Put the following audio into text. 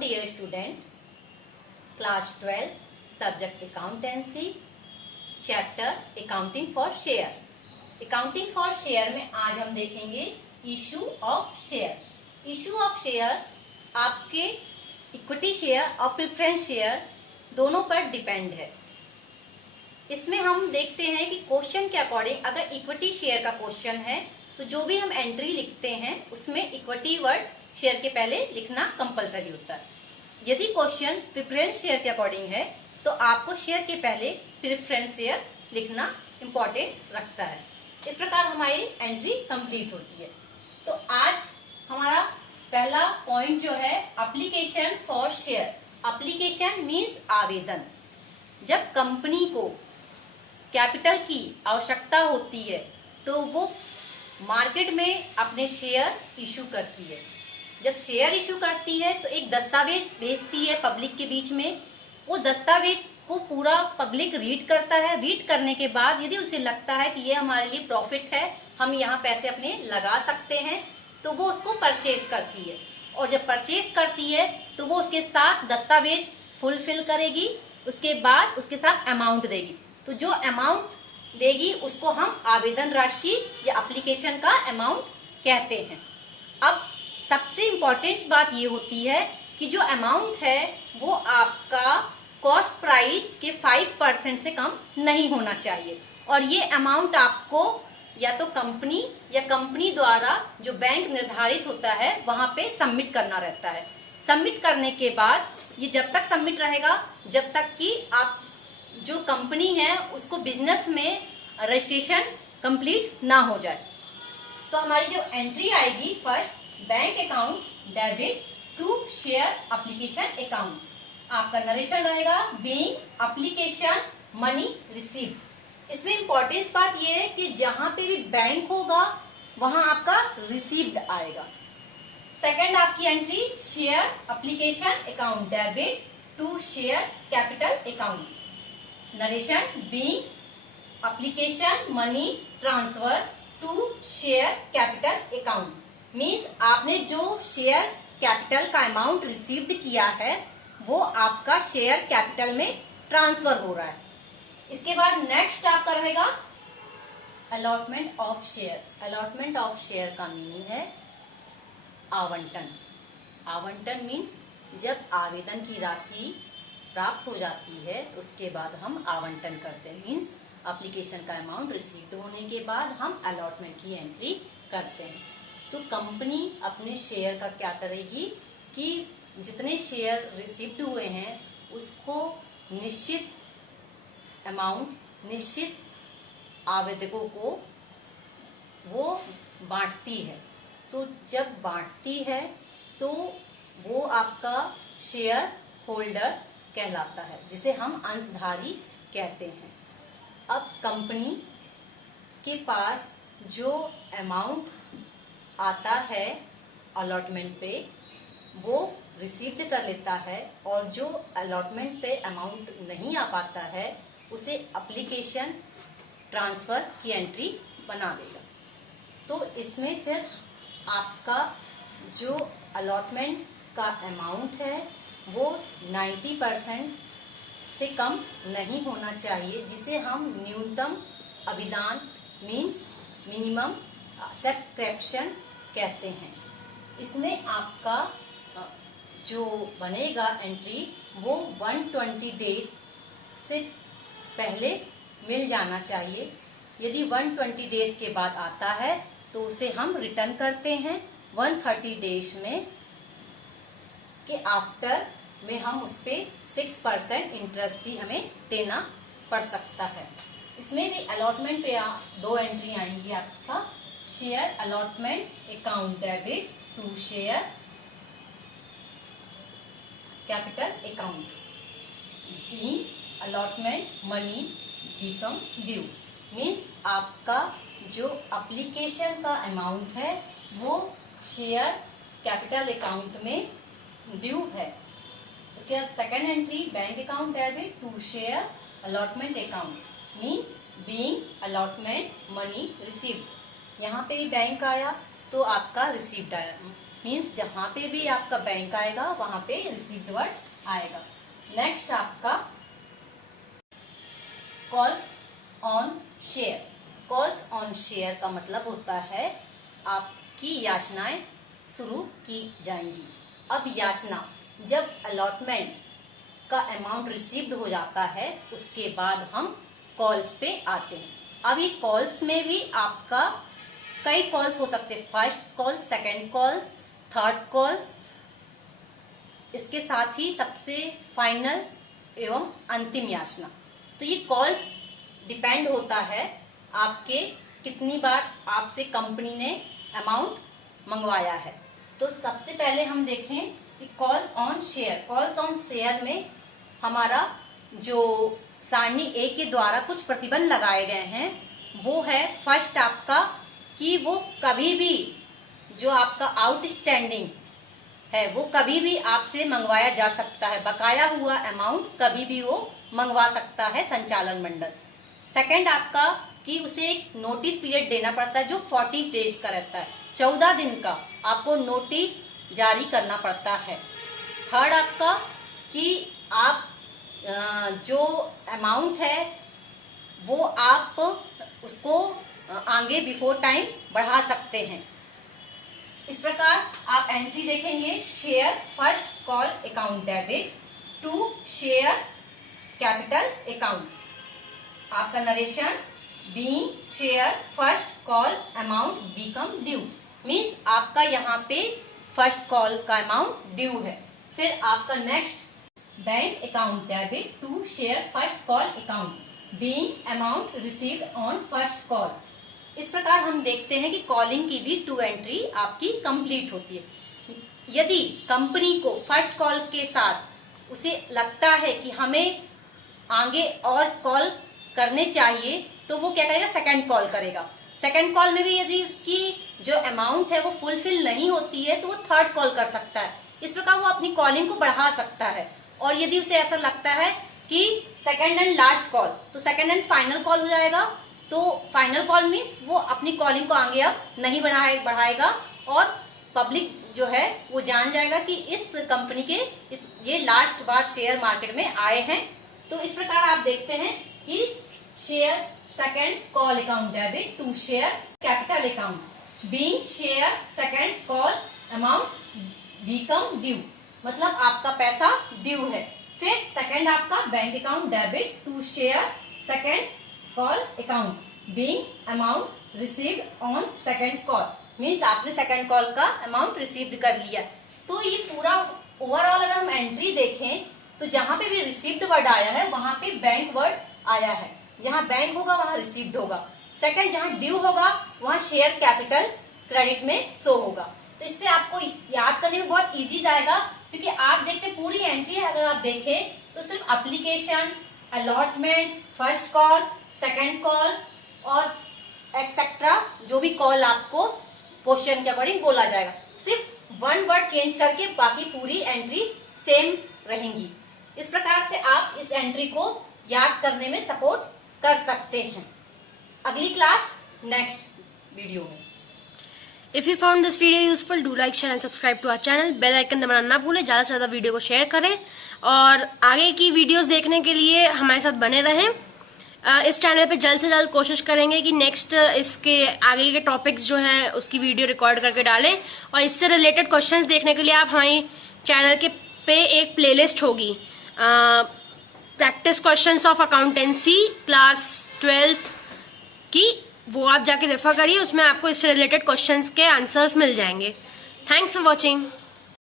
dear student, class 12, subject accountancy, chapter accounting for share. accounting for share में आज हम देखेंगे issue of share. issue of share आपके equity share और preference share दोनों पर डिपेंड है. इसमें हम देखते हैं कि क्वेश्चन के अकॉर्डिंग अगर इक्विटी शेयर का क्वेश्चन है तो जो भी हम एंट्री लिखते हैं उसमें इक्विटी वर्ड शेयर के पहले लिखना कंपलसरी होता है. यदि क्वेश्चन प्रेफरेंस शेयर के अकॉर्डिंग है तो आपको शेयर के पहले प्रेफरेंस शेयर लिखना इम्पोर्टेंट रखता है. इस प्रकार हमारी एंट्री कंप्लीट होती है. तो आज हमारा पहला पॉइंट जो है application for share. Application means आवेदन. जब कंपनी को कैपिटल की आवश्यकता होती है तो वो मार्केट में अपने शेयर इशू करती है. जब शेयर इशू करती है तो एक दस्तावेज भेजती है पब्लिक के बीच में. वो दस्तावेज को पूरा पब्लिक रीड करता है. रीड करने के बाद यदि उसे लगता है कि ये हमारे लिए प्रॉफिट है, हम यहाँ पैसे अपने लगा सकते हैं, तो वो उसको परचेज करती है. और जब परचेज करती है तो वो उसके साथ दस्तावेज फुलफिल करेगी. उसके बाद उसके साथ अमाउंट देगी. तो जो अमाउंट देगी उसको हम आवेदन राशि या एप्लीकेशन का अमाउंट कहते हैं. अब सबसे इम्पोर्टेंट बात ये होती है कि जो अमाउंट है वो आपका कॉस्ट प्राइस के 5% से कम नहीं होना चाहिए. और ये अमाउंट आपको या तो कंपनी या कंपनी द्वारा जो बैंक निर्धारित होता है वहां पे सबमिट करना रहता है. सबमिट करने के बाद ये जब तक सबमिट रहेगा जब तक कि आप जो कंपनी है उसको बिजनेस में रजिस्ट्रेशन कंप्लीट ना हो जाए. तो हमारी जो एंट्री आएगी first bank account debit to share application account. आपका नरेशन रहेगा बीइंग एप्लीकेशन मनी रिसीव. इसमें इम्पोर्टेंस बात यह है कि जहां पे भी बैंक होगा वहां आपका रिसीव्ड आएगा. सेकंड आपकी entry share application account debit to share capital account. Narration being application money transfer to share capital account. Means आपने जो शेयर कैपिटल का अमाउंट रिसीव्ड किया है वो आपका शेयर कैपिटल में ट्रांसफर हो रहा है. इसके बाद नेक्स्ट आपका रहेगा allotment of share. Allotment of share का मीनिंग है आवंटन. आवंटन मीन्स जब आवेदन की राशि प्राप्त हो जाती है तो उसके बाद हम आवंटन करते हैं. मीन्स एप्लीकेशन का अमाउंट रिसीव्ड होने के बाद हम अलॉटमेंट की एंट्री करते हैं. तो कंपनी अपने शेयर का क्या करेगी कि जितने शेयर रिसीव्ड हुए हैं उसको निश्चित अमाउंट निश्चित आवेदकों को वो बांटती है. तो जब बांटती है तो वो आपका शेयर होल्डर कहलाता है जिसे हम अंशधारी कहते हैं. अब कंपनी के पास जो अमाउंट आता है अलॉटमेंट पे वो रिसीव्ड कर लेता है और जो अलॉटमेंट पे अमाउंट नहीं आ पाता है उसे एप्लीकेशन ट्रांसफर की एंट्री बना देगा. तो इसमें फिर आपका जो अलॉटमेंट का अमाउंट है वो 90% से कम नहीं होना चाहिए जिसे हम न्यूनतम अभिदान मीन्स मिनिमम सब्सक्रिप्शन कहते हैं. इसमें आपका जो बनेगा एंट्री वो 120 डेज से पहले मिल जाना चाहिए. यदि 120 डेज के बाद आता है तो उसे हम रिटर्न करते हैं. 130 डेज में के आफ्टर में हम उस पे 6% इंटरेस्ट भी हमें देना पड़ सकता है. इसमें भी अलॉटमेंट पे दो एंट्री आएंगी आपका share allotment account debit to share capital account. Allotment money become due. Means आपका जो एप्लीकेशन का अमाउंट है वो शेयर कैपिटल अकाउंट में ड्यू है. उसके बाद second entry bank account debit to share allotment account mean being allotment money received. यहाँ पे भी बैंक आया तो आपका रिसीव्ड आया. मीन्स जहां पे भी आपका बैंक आएगा वहां पे रिसीव्ड वर्ड आएगा। नेक्स्ट आपका calls on share. Calls on share का मतलब होता है आपकी याचनाएं शुरू की जाएंगी। अब याचना जब अलॉटमेंट का अमाउंट रिसीव्ड हो जाता है उसके बाद हम कॉल्स पे आते हैं। अब ये कॉल्स में भी आपका कई कॉल्स हो सकते हैं, first call, second calls, third calls, इसके साथ ही सबसे फाइनल एवं अंतिम याचना। तो ये कॉल्स डिपेंड होता है आपके कितनी बार आपसे कंपनी ने अमाउंट मंगवाया है। तो सबसे पहले हम देखें कि calls on share. Calls on share में हमारा जो सारणी ए के द्वारा कुछ प्रतिबंध लगाए गए हैं वो है फर्स्ट आपका कि वो कभी भी जो आपका आउटस्टैंडिंग है वो कभी भी आपसे मंगवाया जा सकता है। बकाया हुआ अमाउंट कभी भी वो मंगवा सकता है संचालन मंडल। सेकंड आपका कि उसे एक नोटिस पीरियड देना पड़ता है जो 40 डेज का रहता है, 14 दिन का आपको नोटिस जारी करना पड़ता है। थर्ड आपका कि आप जो अमाउंट है वो आप उसको आगे बिफोर टाइम बढ़ा सकते हैं। इस प्रकार आप एंट्री देखेंगे, share first call account debit to share capital account. आपका narration being share first call amount become due, means आपका यहाँ पे फर्स्ट कॉल का अमाउंट ड्यू है। फिर आपका next bank account debit to share first call account being amount received on first call. इस प्रकार हम देखते हैं कि कॉलिंग की भी 2 एंट्री आपकी कंप्लीट होती है। यदि कंपनी को फर्स्ट कॉल के साथ उसे लगता है कि हमें आगे और कॉल करने चाहिए तो वो क्या करेगा, सेकंड कॉल करेगा। सेकंड कॉल में भी यदि उसकी जो अमाउंट है वो फुलफिल नहीं होती है तो वो थर्ड कॉल कर सकता है। इस प्रकार वो अपनी कॉलिंग को बढ़ा सकता है। और यदि उसे ऐसा लगता है कि सेकंड एंड लास्ट कॉल तो सेकंड एंड फाइनल कॉल हो जाएगा, तो फाइनल कॉल मीन्स वो अपनी कॉलिंग को आगे अब नहीं बढ़ाएगा और पब्लिक जो है वो जान जाएगा कि इस कंपनी के ये लास्ट बार शेयर मार्केट में आए हैं। तो इस प्रकार आप देखते हैं कि share second call account debit to share capital account being share second call amount become due, मतलब आपका पैसा ड्यू है। फिर सेकंड आपका bank account debit to share second call account being amount received on second call, means आपने second call का amount received कर लिया। तो ये पूरा ओवरऑल अगर हम एंट्री देखें तो जहां पे भी रिसीव्ड वर्ड आया है वहां पे बैंक वर्ड आया है। जहां बैंक होगा वहां रिसीव्ड होगा। सेकंड जहां ड्यू होगा वहां शेयर कैपिटल क्रेडिट में शो होगा। तो इससे आपको याद करने में बहुत इजी जाएगा, क्योंकि आप देखते पूरी एंट्री अगर आप देखें तो सिर्फ application, allotment, first call, second call और एक्सेट्रा जो भी कॉल आपको क्वेश्चन के अकॉर्डिंग बोला जाएगा, सिर्फ 1 वर्ड चेंज करके बाकी पूरी एंट्री सेम रहेंगी। इस प्रकार से आप इस एंट्री को याद करने में सपोर्ट कर सकते हैं। अगली क्लास नेक्स्ट वीडियो में। If you found this video useful, do like, share and subscribe to our channel. Bell icon दबाना ना भूलें, ज़्यादा से ज़्यादा वीडियो को शेयर करें और आगे की वीडियोस देखने के लिए हमारे साथ बने रहें। इस चैनल पे जल्द से जल्द कोशिश करेंगे कि नेक्स्ट इसके आगे के टॉपिक्स जो हैं उसकी वीडियो रिकॉर्ड करके डालें, और इससे रिलेटेड क्वेश्चंस देखने के लिए आप हमारी चैनल के पे एक प्लेलिस्ट होगी, practice questions of accountancy class 12th की, वो आप जाके रेफर करिए, उसमें आपको इससे रिलेटेड क्वेश्चंस के आंसर्स मिल जाएंगे। Thanks for watching.